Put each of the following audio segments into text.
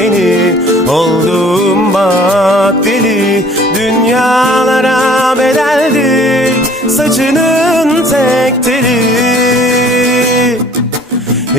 beni. Oldum bak deli Dünyalara bedeldir. Saçının tek teli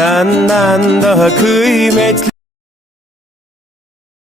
Senden daha kıymetli